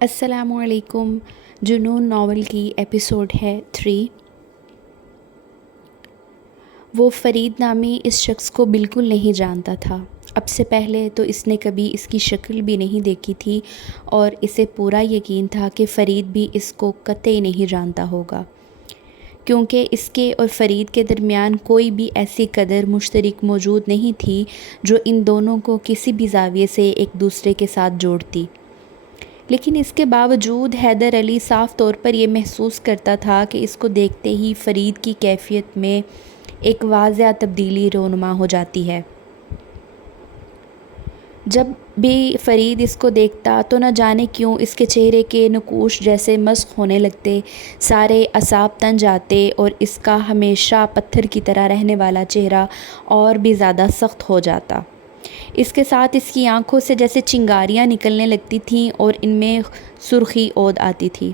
السلام علیکم۔ جنون ناول کی ایپیسوڈ ہے 3۔ وہ فرید نامی اس شخص کو بالکل نہیں جانتا تھا۔ اب سے پہلے تو اس نے کبھی اس کی شکل بھی نہیں دیکھی تھی اور اسے پورا یقین تھا کہ فرید بھی اس کو قطعی نہیں جانتا ہوگا، کیونکہ اس کے اور فرید کے درمیان کوئی بھی ایسی قدر مشترک موجود نہیں تھی جو ان دونوں کو کسی بھی زاویے سے ایک دوسرے کے ساتھ جوڑتی۔ لیکن اس کے باوجود حیدر علی صاف طور پر یہ محسوس کرتا تھا کہ اس کو دیکھتے ہی فرید کی کیفیت میں ایک واضح تبدیلی رونما ہو جاتی ہے۔ جب بھی فرید اس کو دیکھتا تو نہ جانے کیوں اس کے چہرے کے نقوش جیسے مسخ ہونے لگتے، سارے اعصاب تن جاتے اور اس کا ہمیشہ پتھر کی طرح رہنے والا چہرہ اور بھی زیادہ سخت ہو جاتا۔ اس کے ساتھ اس کی آنکھوں سے جیسے چنگاریاں نکلنے لگتی تھیں اور ان میں سرخی عود آتی تھی۔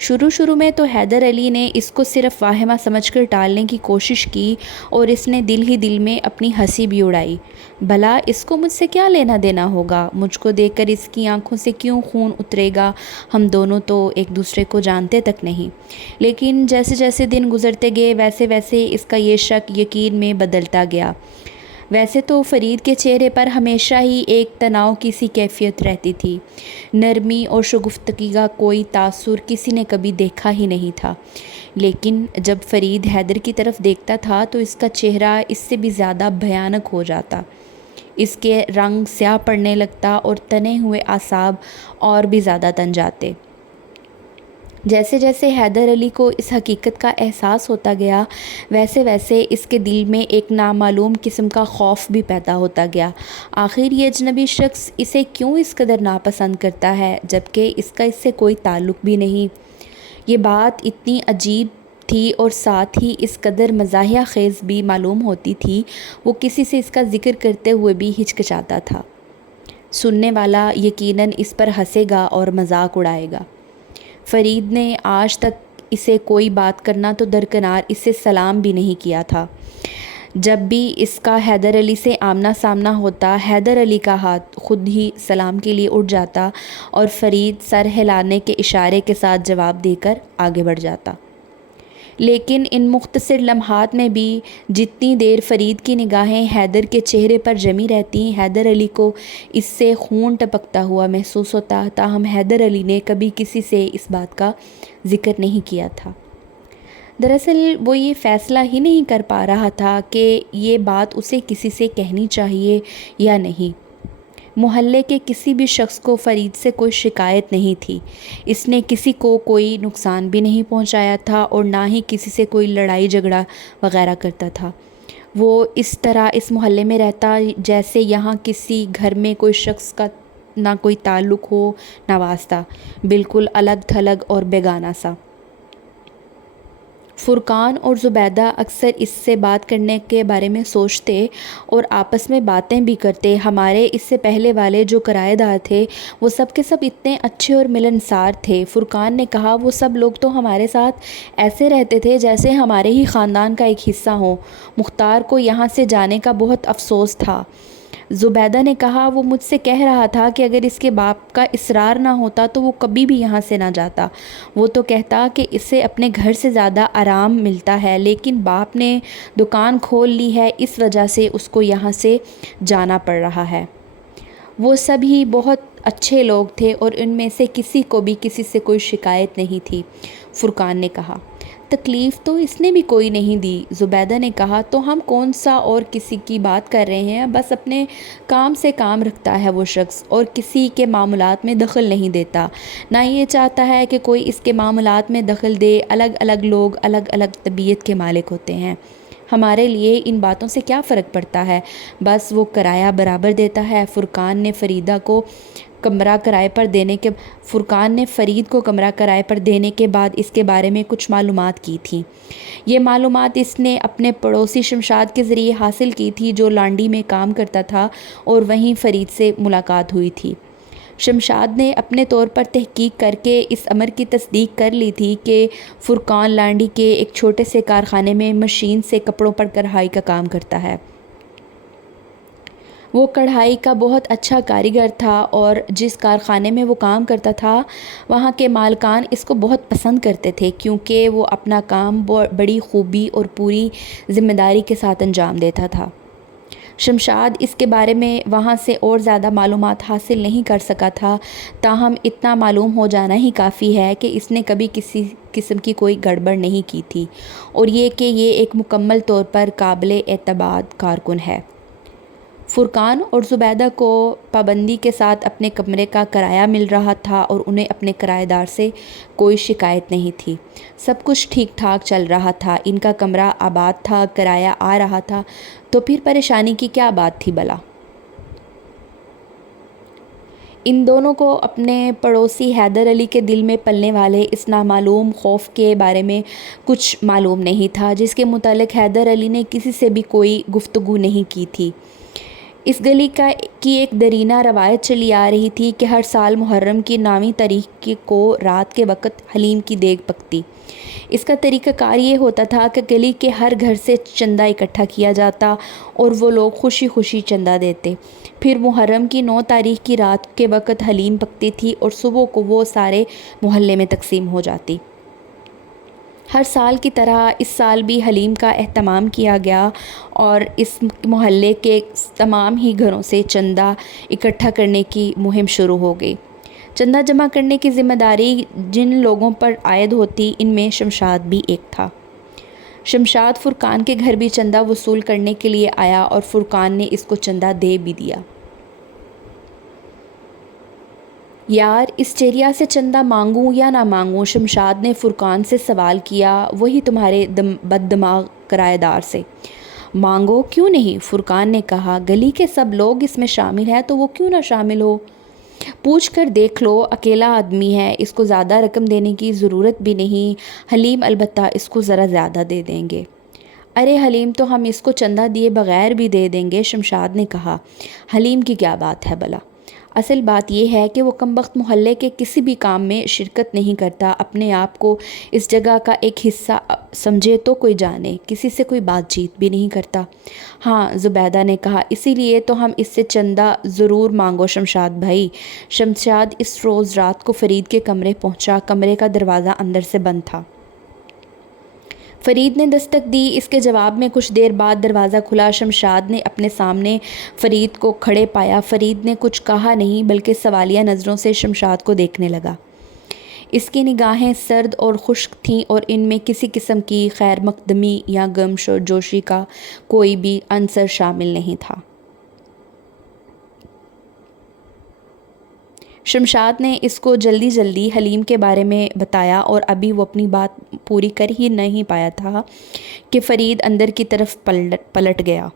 شروع میں تو حیدر علی نے اس کو صرف واہمہ سمجھ کر ٹالنے کی کوشش کی اور اس نے دل ہی دل میں اپنی ہنسی بھی اڑائی۔ بھلا اس کو مجھ سے کیا لینا دینا ہوگا؟ مجھ کو دیکھ کر اس کی آنکھوں سے کیوں خون اترے گا؟ ہم دونوں تو ایک دوسرے کو جانتے تک نہیں۔ لیکن جیسے جیسے دن گزرتے گئے ویسے ویسے اس کا یہ شک یقین میں بدلتا گیا۔ ویسے تو فرید کے چہرے پر ہمیشہ ہی ایک تناؤ کی سی کیفیت رہتی تھی، نرمی اور شگفتگی کا کوئی تاثر کسی نے کبھی دیکھا ہی نہیں تھا۔ لیکن جب فرید حیدر کی طرف دیکھتا تھا تو اس کا چہرہ اس سے بھی زیادہ بھیانک ہو جاتا، اس کے رنگ سیاہ پڑنے لگتا اور تنے ہوئے اعصاب اور بھی زیادہ تن جاتے۔ جیسے جیسے حیدر علی کو اس حقیقت کا احساس ہوتا گیا ویسے ویسے اس کے دل میں ایک نامعلوم قسم کا خوف بھی پیدا ہوتا گیا۔ آخر یہ اجنبی شخص اسے کیوں اس قدر ناپسند کرتا ہے جبکہ اس کا اس سے کوئی تعلق بھی نہیں؟ یہ بات اتنی عجیب تھی اور ساتھ ہی اس قدر مزاحیہ خیز بھی معلوم ہوتی تھی۔ وہ کسی سے اس کا ذکر کرتے ہوئے بھی ہچکچاتا تھا۔ سننے والا یقیناً اس پر ہنسے گا اور مذاق اڑائے گا۔ فرید نے آج تک اسے کوئی بات کرنا تو درکنار اسے سلام بھی نہیں کیا تھا۔ جب بھی اس کا حیدر علی سے آمنا سامنا ہوتا، حیدر علی کا ہاتھ خود ہی سلام کے لیے اٹھ جاتا اور فرید سر ہلانے کے اشارے کے ساتھ جواب دے کر آگے بڑھ جاتا۔ لیکن ان مختصر لمحات میں بھی جتنی دیر فرید کی نگاہیں حیدر کے چہرے پر جمی رہتی، حیدر علی کو اس سے خون ٹپکتا ہوا محسوس ہوتا، تاہم حیدر علی نے کبھی کسی سے اس بات کا ذکر نہیں کیا تھا۔ دراصل وہ یہ فیصلہ ہی نہیں کر پا رہا تھا کہ یہ بات اسے کسی سے کہنی چاہیے یا نہیں۔ محلے کے کسی بھی شخص کو فرید سے کوئی شکایت نہیں تھی، اس نے کسی کو کوئی نقصان بھی نہیں پہنچایا تھا اور نہ ہی کسی سے کوئی لڑائی جھگڑا وغیرہ کرتا تھا۔ وہ اس طرح اس محلے میں رہتا جیسے یہاں کسی گھر میں کوئی شخص کا نہ کوئی تعلق ہو نہ واسطہ، بالکل الگ تھلگ اور بیگانہ سا۔ فرقان اور زبیدہ اکثر اس سے بات کرنے کے بارے میں سوچتے اور آپس میں باتیں بھی کرتے۔ ہمارے اس سے پہلے والے جو کرایہ دار تھے وہ سب کے سب اتنے اچھے اور ملنسار تھے، فرقان نے کہا۔ وہ سب لوگ تو ہمارے ساتھ ایسے رہتے تھے جیسے ہمارے ہی خاندان کا ایک حصہ ہوں۔ مختار کو یہاں سے جانے کا بہت افسوس تھا، زبیدہ نے کہا۔ وہ مجھ سے کہہ رہا تھا کہ اگر اس کے باپ کا اصرار نہ ہوتا تو وہ کبھی بھی یہاں سے نہ جاتا۔ وہ تو کہتا کہ اسے اپنے گھر سے زیادہ آرام ملتا ہے، لیکن باپ نے دکان کھول لی ہے، اس وجہ سے اس کو یہاں سے جانا پڑ رہا ہے۔ وہ سب ہی بہت اچھے لوگ تھے اور ان میں سے کسی کو بھی کسی سے کوئی شکایت نہیں تھی، فرقان نے کہا۔ تکلیف تو اس نے بھی کوئی نہیں دی، زبیدہ نے کہا۔ تو ہم کون سا اور کسی کی بات کر رہے ہیں؟ بس اپنے کام سے کام رکھتا ہے وہ شخص، اور کسی کے معاملات میں دخل نہیں دیتا، نہ یہ چاہتا ہے کہ کوئی اس کے معاملات میں دخل دے۔ الگ الگ لوگ الگ الگ طبیعت کے مالک ہوتے ہیں، ہمارے لیے ان باتوں سے کیا فرق پڑتا ہے؟ بس وہ کرایہ برابر دیتا ہے۔ فرقان نے فرید کو کمرہ کرائے پر دینے کے بعد اس کے بارے میں کچھ معلومات کی تھیں۔ یہ معلومات اس نے اپنے پڑوسی شمشاد کے ذریعے حاصل کی تھی جو لانڈی میں کام کرتا تھا، اور وہیں فرید سے ملاقات ہوئی تھی۔ شمشاد نے اپنے طور پر تحقیق کر کے اس امر کی تصدیق کر لی تھی کہ فرقان لانڈی کے ایک چھوٹے سے کارخانے میں مشین سے کپڑوں پر کڑھائی کا کام کرتا ہے۔ وہ کڑھائی کا بہت اچھا کاریگر تھا اور جس کارخانے میں وہ کام کرتا تھا وہاں کے مالکان اس کو بہت پسند کرتے تھے، کیونکہ وہ اپنا کام بڑی خوبی اور پوری ذمہ داری کے ساتھ انجام دیتا تھا۔ شمشاد اس کے بارے میں وہاں سے اور زیادہ معلومات حاصل نہیں کر سکا تھا، تاہم اتنا معلوم ہو جانا ہی کافی ہے کہ اس نے کبھی کسی قسم کی کوئی گڑبڑ نہیں کی تھی، اور یہ کہ یہ ایک مکمل طور پر قابل اعتماد کارکن ہے۔ فرقان اور زبیدہ کو پابندی کے ساتھ اپنے کمرے کا کرایہ مل رہا تھا اور انہیں اپنے کرایہ دار سے کوئی شکایت نہیں تھی۔ سب کچھ ٹھیک ٹھاک چل رہا تھا، ان کا کمرہ آباد تھا، کرایہ آ رہا تھا، تو پھر پریشانی کی کیا بات تھی بلا؟ ان دونوں کو اپنے پڑوسی حیدر علی کے دل میں پلنے والے اس نامعلوم خوف کے بارے میں کچھ معلوم نہیں تھا، جس کے متعلق حیدر علی نے کسی سے بھی کوئی گفتگو نہیں کی تھی۔ اس گلی کی ایک دیرینہ روایت چلی آ رہی تھی کہ ہر سال محرم کی 9ویں تاریخ کو رات کے وقت حلیم کی دیگ پکتی۔ اس کا طریقہ کار یہ ہوتا تھا کہ گلی کے ہر گھر سے چندہ اکٹھا کیا جاتا اور وہ لوگ خوشی خوشی چندہ دیتے۔ پھر محرم کی 9 تاریخ کی رات کے وقت حلیم پکتی تھی اور صبح کو وہ سارے محلے میں تقسیم ہو جاتی۔ ہر سال کی طرح اس سال بھی حلیم کا اہتمام کیا گیا اور اس محلے کے تمام ہی گھروں سے چندہ اکٹھا کرنے کی مہم شروع ہو گئی۔ چندہ جمع کرنے کی ذمہ داری جن لوگوں پر عائد ہوتی، ان میں شمشاد بھی ایک تھا۔ شمشاد فرقان کے گھر بھی چندہ وصول کرنے کے لیے آیا اور فرقان نے اس کو چندہ دے بھی دیا۔ یار، اس چیریا سے چندہ مانگوں یا نہ مانگوں؟ شمشاد نے فرقان سے سوال کیا، وہی تمہارے بد دماغ کرایہ دار سے۔ مانگو، کیوں نہیں؟ فرقان نے کہا، گلی کے سب لوگ اس میں شامل ہیں تو وہ کیوں نہ شامل ہو؟ پوچھ کر دیکھ لو، اکیلا آدمی ہے، اس کو زیادہ رقم دینے کی ضرورت بھی نہیں، حلیم البتہ اس کو ذرا زیادہ دے دیں گے۔ ارے حلیم تو ہم اس کو چندہ دیے بغیر بھی دے دیں گے، شمشاد نے کہا۔ حلیم کی کیا بات ہے بلا؟ اصل بات یہ ہے کہ وہ کمبخت محلے کے کسی بھی کام میں شرکت نہیں کرتا، اپنے آپ کو اس جگہ کا ایک حصہ سمجھے تو کوئی جانے، کسی سے کوئی بات چیت بھی نہیں کرتا۔ ہاں، زبیدہ نے کہا، اسی لیے تو ہم اس سے چندہ ضرور مانگو شمشاد بھائی۔ شمشاد اس روز رات کو فرید کے کمرے پہنچا، کمرے کا دروازہ اندر سے بند تھا۔ فرید نے دستک دی، اس کے جواب میں کچھ دیر بعد دروازہ کھلا۔ شمشاد نے اپنے سامنے فرید کو کھڑے پایا۔ فرید نے کچھ کہا نہیں بلکہ سوالیہ نظروں سے شمشاد کو دیکھنے لگا۔ اس کی نگاہیں سرد اور خشک تھیں اور ان میں کسی قسم کی خیر مقدمی یا غم جوشی کا کوئی بھی عنصر شامل نہیں تھا۔ شمشاد نے اس کو جلدی جلدی حلیم کے بارے میں بتایا اور ابھی وہ اپنی بات پوری کر ہی نہیں پایا تھا کہ فرید اندر کی طرف پلٹ گیا۔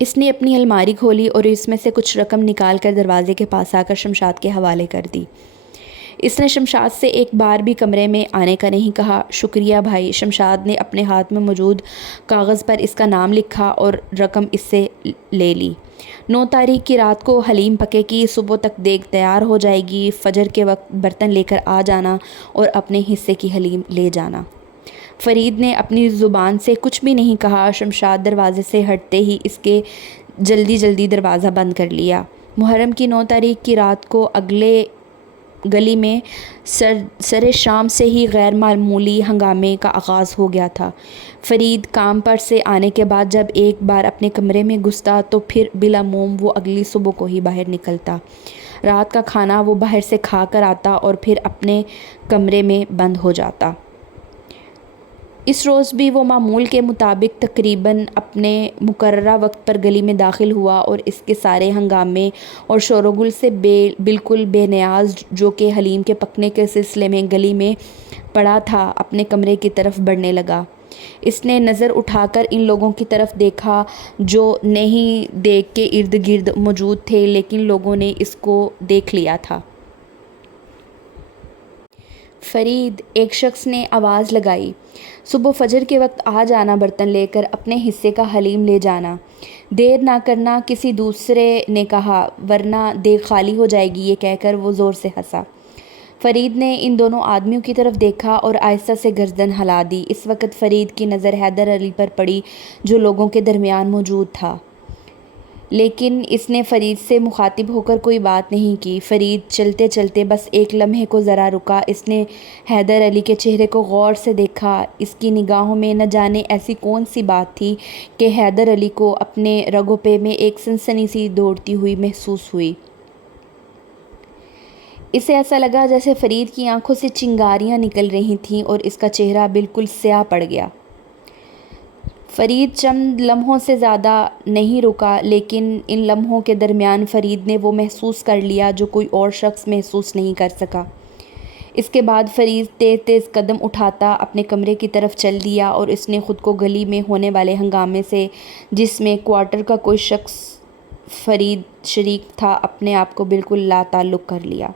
اس نے اپنی الماری کھولی اور اس میں سے کچھ رقم نکال کر دروازے کے پاس آ کر شمشاد کے حوالے کر دی۔ اس نے شمشاد سے ایک بار بھی کمرے میں آنے کا نہیں کہا۔ شکریہ بھائی۔ شمشاد نے اپنے ہاتھ میں موجود کاغذ پر اس کا نام لکھا اور رقم اس سے لے لی۔ 9 تاریخ کی رات کو حلیم پکے گی، صبح تک دیگ تیار ہو جائے گی، فجر کے وقت برتن لے کر آ جانا اور اپنے حصے کی حلیم لے جانا۔ فرید نے اپنی زبان سے کچھ بھی نہیں کہا۔ شمشاد دروازے سے ہٹتے ہی اس کے جلدی جلدی دروازہ بند کر لیا۔ محرم کی 9 تاریخ کی رات کو اگلے گلی میں سر شام سے ہی غیر معمولی ہنگامے کا آغاز ہو گیا تھا۔ فرید کام پر سے آنے کے بعد جب ایک بار اپنے کمرے میں گھستا تو پھر بلا موم وہ اگلی صبح کو ہی باہر نکلتا۔ رات کا کھانا وہ باہر سے کھا کر آتا اور پھر اپنے کمرے میں بند ہو جاتا۔ اس روز بھی وہ معمول کے مطابق تقریباً اپنے مقررہ وقت پر گلی میں داخل ہوا اور اس کے سارے ہنگامے اور شور و گل سے بالکل بے نیاز، جو کہ حلیم کے پکنے کے سلسلے میں گلی میں پڑا تھا، اپنے کمرے کی طرف بڑھنے لگا۔ اس نے نظر اٹھا کر ان لوگوں کی طرف دیکھا جو نہیں دیکھ کے ارد گرد موجود تھے، لیکن لوگوں نے اس کو دیکھ لیا تھا۔ فرید، ایک شخص نے آواز لگائی، صبح فجر کے وقت آ جانا، برتن لے کر اپنے حصے کا حلیم لے جانا، دیر نہ کرنا، کسی دوسرے نے کہا، ورنہ دیگ خالی ہو جائے گی۔ یہ کہہ کر وہ زور سے ہنسا۔ فرید نے ان دونوں آدمیوں کی طرف دیکھا اور آہستہ سے گردن ہلا دی۔ اس وقت فرید کی نظر حیدر علی پر پڑی جو لوگوں کے درمیان موجود تھا۔ لیکن اس نے فرید سے مخاطب ہو کر کوئی بات نہیں کی۔ فرید چلتے چلتے بس ایک لمحے کو ذرا رکا۔ اس نے حیدر علی کے چہرے کو غور سے دیکھا۔ اس کی نگاہوں میں نہ جانے ایسی کون سی بات تھی کہ حیدر علی کو اپنے رگوں پہ میں ایک سنسنی سی دوڑتی ہوئی محسوس ہوئی۔ اسے ایسا لگا جیسے فرید کی آنکھوں سے چنگاریاں نکل رہی تھیں اور اس کا چہرہ بالکل سیاہ پڑ گیا۔ فرید چند لمحوں سے زیادہ نہیں رکا، لیکن ان لمحوں کے درمیان فرید نے وہ محسوس کر لیا جو کوئی اور شخص محسوس نہیں کر سکا۔ اس کے بعد فرید تیز تیز قدم اٹھاتا اپنے کمرے کی طرف چل دیا اور اس نے خود کو گلی میں ہونے والے ہنگامے سے، جس میں کوارٹر کا کوئی شخص فرید شریک تھا، اپنے آپ کو بالکل لا تعلق کر لیا۔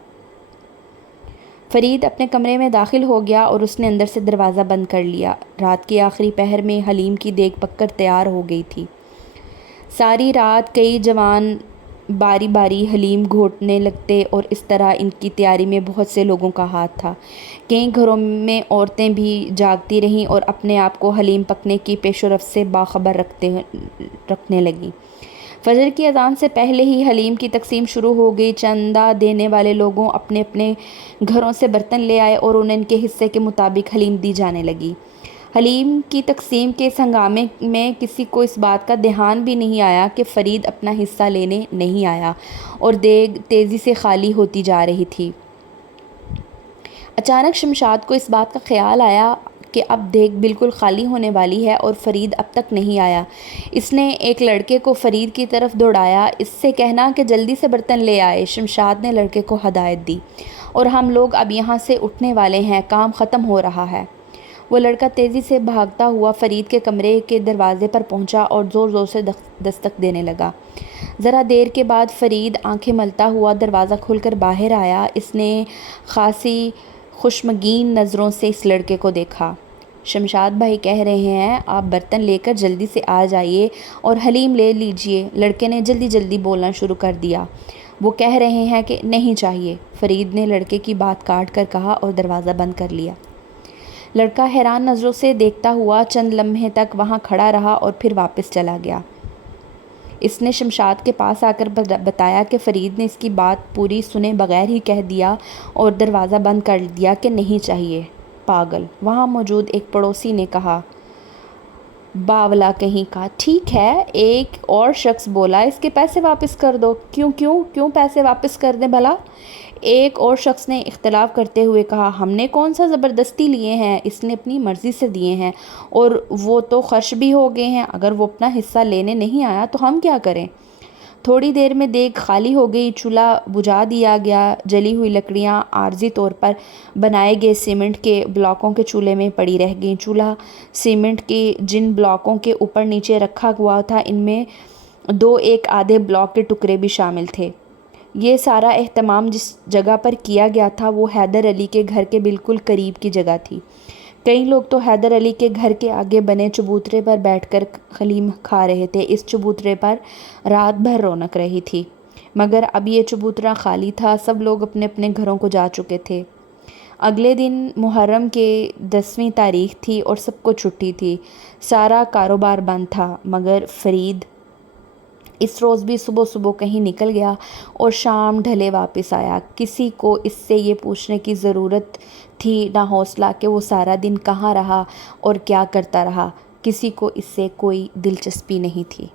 فرید اپنے کمرے میں داخل ہو گیا اور اس نے اندر سے دروازہ بند کر لیا۔ رات کے آخری پہر میں حلیم کی دیگ پک کر تیار ہو گئی تھی۔ ساری رات کئی جوان باری باری حلیم گھونٹنے لگتے اور اس طرح ان کی تیاری میں بہت سے لوگوں کا ہاتھ تھا۔ کئی گھروں میں عورتیں بھی جاگتی رہیں اور اپنے آپ کو حلیم پکنے کی پیش و رفت سے باخبر رکھنے لگیں۔ فجر کی اذان سے پہلے ہی حلیم کی تقسیم شروع ہو گئی۔ چندہ دینے والے لوگوں اپنے اپنے گھروں سے برتن لے آئے اور انہیں ان کے حصے کے مطابق حلیم دی جانے لگی۔ حلیم کی تقسیم کے اس ہنگامے میں کسی کو اس بات کا دھیان بھی نہیں آیا کہ فرید اپنا حصہ لینے نہیں آیا اور دیگ تیزی سے خالی ہوتی جا رہی تھی۔ اچانک شمشاد کو اس بات کا خیال آیا کہ اب دیگ بالکل خالی ہونے والی ہے اور فرید اب تک نہیں آیا۔ اس نے ایک لڑکے کو فرید کی طرف دوڑایا، اس سے کہنا کہ جلدی سے برتن لے آئے۔ شمشاد نے لڑکے کو ہدایت دی، اور ہم لوگ اب یہاں سے اٹھنے والے ہیں، کام ختم ہو رہا ہے۔ وہ لڑکا تیزی سے بھاگتا ہوا فرید کے کمرے کے دروازے پر پہنچا اور زور زور سے دستک دینے لگا۔ ذرا دیر کے بعد فرید آنکھیں ملتا ہوا دروازہ کھول کر باہر آیا۔ اس نے خاصی خوشمگین نظروں سے اس لڑکے کو دیکھا۔ شمشاد بھائی کہہ رہے ہیں آپ برتن لے کر جلدی سے آ جائیے اور حلیم لے لیجئے۔ لڑکے نے جلدی جلدی بولنا شروع کر دیا۔ وہ کہہ رہے ہیں کہ نہیں چاہیے، فرید نے لڑکے کی بات کاٹ کر کہا اور دروازہ بند کر لیا۔ لڑکا حیران نظروں سے دیکھتا ہوا چند لمحے تک وہاں کھڑا رہا اور پھر واپس چلا گیا۔ اس نے شمشاد کے پاس آ کر بتایا کہ فرید نے اس کی بات پوری سنے بغیر ہی کہہ دیا اور دروازہ بند کر دیا کہ نہیں چاہیے، پاگل۔ وہاں موجود ایک پڑوسی نے کہا، باولا کہیں کا، ٹھیک ہے۔ ایک اور شخص بولا، اس کے پیسے واپس کر دو۔ کیوں پیسے واپس کر دیں بھلا؟ ایک اور شخص نے اختلاف کرتے ہوئے کہا، ہم نے کون سا زبردستی لیے ہیں، اس نے اپنی مرضی سے دیے ہیں اور وہ تو خرچ بھی ہو گئے ہیں، اگر وہ اپنا حصہ لینے نہیں آیا تو ہم کیا کریں؟ تھوڑی دیر میں دیگ خالی ہو گئی، چولہا بجھا دیا گیا، جلی ہوئی لکڑیاں عارضی طور پر بنائے گئے سیمنٹ کے بلاکوں کے چولہے میں پڑی رہ گئیں۔ چولہا سیمنٹ کے جن بلاکوں کے اوپر نیچے رکھا ہوا تھا ان میں 2 ایک آدھے بلاک کے ٹکڑے بھی شامل تھے۔ یہ سارا اہتمام جس جگہ پر کیا گیا تھا وہ حیدر علی کے گھر کے بالکل قریب کی جگہ تھی۔ کئی لوگ تو حیدر علی کے گھر کے آگے بنے چبوترے پر بیٹھ کر حلیم کھا رہے تھے۔ اس چبوترے پر رات بھر رونق رہی تھی، مگر اب یہ چبوترا خالی تھا، سب لوگ اپنے اپنے گھروں کو جا چکے تھے۔ اگلے دن محرم کے 10ویں تاریخ تھی اور سب کو چھٹی تھی، سارا کاروبار بند تھا، مگر فرید اس روز بھی صبح صبح کہیں نکل گیا اور شام ڈھلے واپس آیا۔ کسی کو اس سے یہ پوچھنے کی ضرورت تھی نہ حوصلہ کہ وہ سارا دن کہاں رہا اور کیا کرتا رہا، کسی کو اس سے کوئی دلچسپی نہیں تھی۔